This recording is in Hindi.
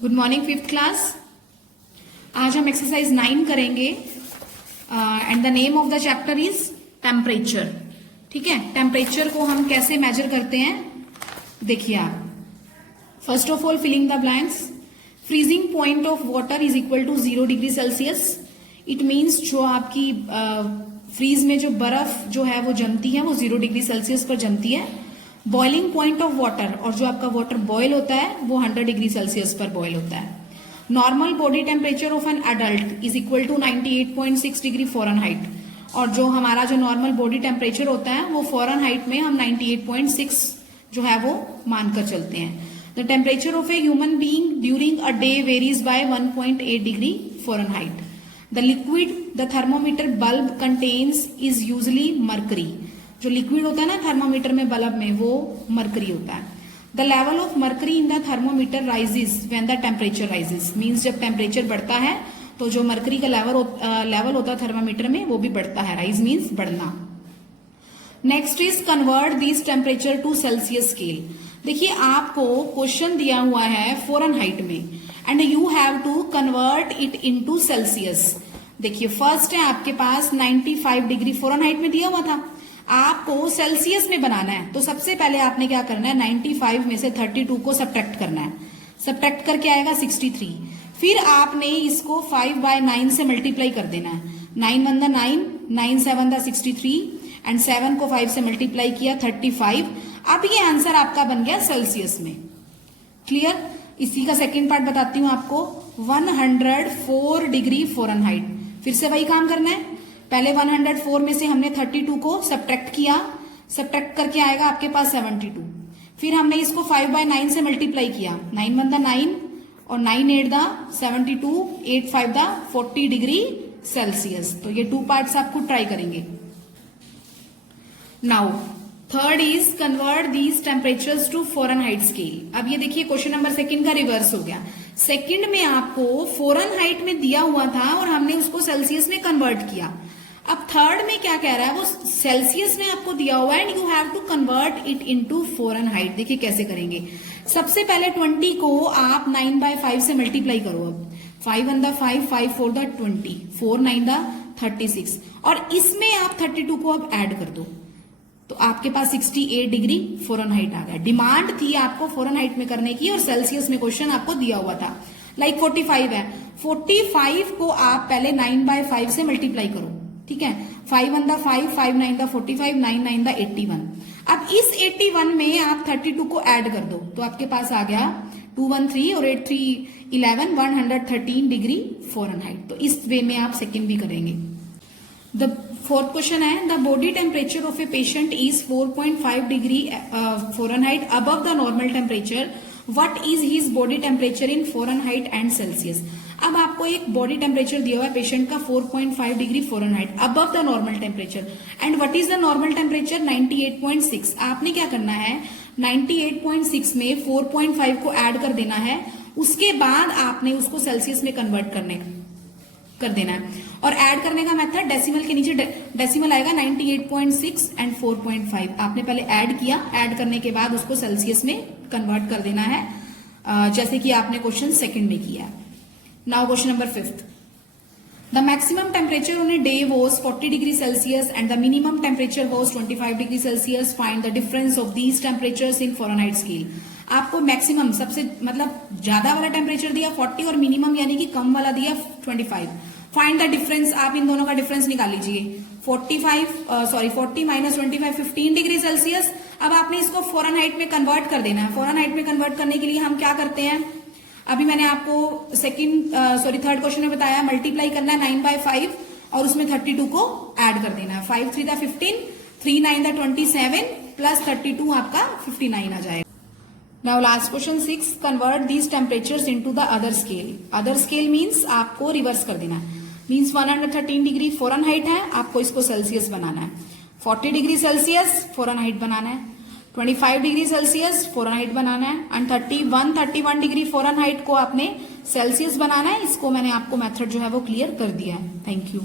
Good morning fifth class. आज हम एक्सरसाइज 9 करेंगे and the name of the chapter is temperature. ठीक है, टेम्परेचर को हम कैसे मेजर करते हैं देखिए आप। First of all filling the blanks. Freezing point of water is equal to 0 degree Celsius. It means जो आपकी फ्रीज में जो बर्फ जो है वो जमती है वो 0 डिग्री सेल्सियस पर जमती है। बॉइलिंग पॉइंट ऑफ वाटर, और जो आपका वाटर बॉयल होता है वो 100 डिग्री सेल्सियस पर बॉयल होता है। Normal body temperature of an adult is equal to 98.6 degree Fahrenheit, और जो हमारा जो नॉर्मल बॉडी टेम्परेचर होता है वो फ़ारेनहाइट में हम 98.6 जो है वो मानकर चलते हैं। The temperature of a human being during a day varies by 1.8 degree Fahrenheit. The liquid the thermometer bulb contains is usually mercury. जो लिक्विड होता है ना थर्मोमीटर में बल्ब में वो मर्करी होता है। The level of mercury in the thermometer rises when the temperature rises. Means जब टेम्परेचर बढ़ता है तो जो मर्करी का लेवल होता है थर्मोमीटर में वो भी बढ़ता है। राइज मीन्स बढ़ना। Next is convert this temperature to Celsius scale. देखिए आपको क्वेश्चन दिया हुआ है फ़ारेनहाइट में and you have to convert it into Celsius. देखिए फर्स्ट है आपके पास 95 डिग्री फ़ारेनहाइट में दिया हुआ था, आपको सेल्सियस में बनाना है। तो सबसे पहले आपने क्या करना है, 95 में से 32 को सब्ट्रैक्ट करना है। सब्ट्रैक्ट करके आएगा 63। फिर आपने इसको 5/9 से मल्टीप्लाई कर देना है। 9 1 9, 9 7 63 एंड 7 को 5 से मल्टीप्लाई किया 35। अब ये आंसर आपका बन गया सेल्सियस में। क्लियर। इसी का सेकेंड पार्ट बताती हूं आपको। 104 डिग्री फ़ारेनहाइट। फिर से वही काम करना है। पहले 104 में से हमने 32 को सब्ट्रैक्ट किया, सब्ट्रैक्ट करके आएगा आपके पास 72। फिर हमने इसको 5/9 से मल्टीप्लाई किया। 9 1 9 और 9 8 72, 8 5 40 डिग्री सेल्सियस। तो ये 2 पार्ट्स आपको ट्राई करेंगे। Now third is convert these temperatures to Fahrenheit scale. अब ये देखिए क्वेश्चन नंबर सेकंड का रिवर्स हो गया। सेकंड में आपको फ़ारेनहाइट में दिया हुआ था और हमने उसको सेल्सियस में कन्वर्ट किया। अब थर्ड में क्या कह रहा है, वो सेल्सियस में आपको दिया हुआ है and you have to convert it into Fahrenheit. देखिए कैसे करेंगे। सबसे पहले 20 को आप 9/5 से मल्टीप्लाई करो। अब 5 1 5, 5 4 20, 4 9 36, और इसमें आप 32 को अब ऐड कर दो तो आपके पास 68 डिग्री फ़ारेनहाइट आ गया। डिमांड थी आपको फ़ारेनहाइट में करने की और सेल्सियस में क्वेश्चन आपको दिया हुआ था। लाइक 45 है, 45 को आप पहले 9/5 से मल्टीप्लाई करो। ठीक है, 5 1 5, 5 9 45, 9 9 81। अब इस 81 में आप 32 को ऐड कर दो तो आपके पास आ गया 213 और 8 3 11, 113 डिग्री फ़ारेनहाइट। तो इस वे में आप सेकंड भी करेंगे। द फोर्थ क्वेश्चन है, the body temperature of a patient is 4.5 degree Fahrenheit above the normal temperature. What is his body temperature in Fahrenheit and Celsius. अब आपको एक बॉडी टेम्परेचर दिया हुआ है पेशेंट का 4.5 degree Fahrenheit above the normal temperature and what is the normal temperature 98.6। आपने क्या करना है, 98.6 में 4.5 को ऐड कर देना है, उसके बाद आपने उसको सेल्सियस में कन्वर्ट कर देना है। और ऐड करने का मेथड डेसिमल के नीचे डेसिमल आएगा 98.6 एंड 4.5। आपने पहले ऐड किया, ऐड करने के बाद उसको सेल्सियस में कन्वर्ट कर देना है, जैसे कि आपने क्वेश्चन सेकंड में किया। Now question number 5th। The maximum temperature on a day was 40 degree Celsius and the minimum temperature was 25 degree Celsius. Find the difference of these temperatures in Fahrenheit scale. आपको मैक्सिमम सबसे मतलब ज्यादा वाला टेम्परेचर दिया 40 और मिनिमम यानी कि कम वाला दिया 25। Find the difference. आप इन दोनों का डिफरेंस निकाल लीजिए। 40 माइनस 25 15 डिग्री सेल्सियस। अब आपने इसको फ़ारेनहाइट में कन्वर्ट कर देना है। फ़ारेनहाइट में कन्वर्ट करने के लिए हम क्या करते हैं, अभी मैंने आपको थर्ड क्वेश्चन में बताया, मल्टीप्लाई करना है 9/5 और उसमें 32 को ऐड कर देना है। 5 3 15, 3 9 27 प्लस 32 आपका 59 आ जाएगा। Now last question 6, convert these temperatures into the other scale. Other scale means आपको रिवर्स कर देना है। मीन्स 113 डिग्री फ़ारेनहाइट है, आपको इसको सेल्सियस बनाना है। 40 डिग्री सेल्सियस फ़ारेनहाइट बनाना है। 25 डिग्री सेल्सियस फ़ारेनहाइट बनाना है एंड 31 डिग्री फ़ारेनहाइट को आपने सेल्सियस बनाना है। इसको मैंने आपको मेथड जो है वो क्लियर कर दिया है। Thank you.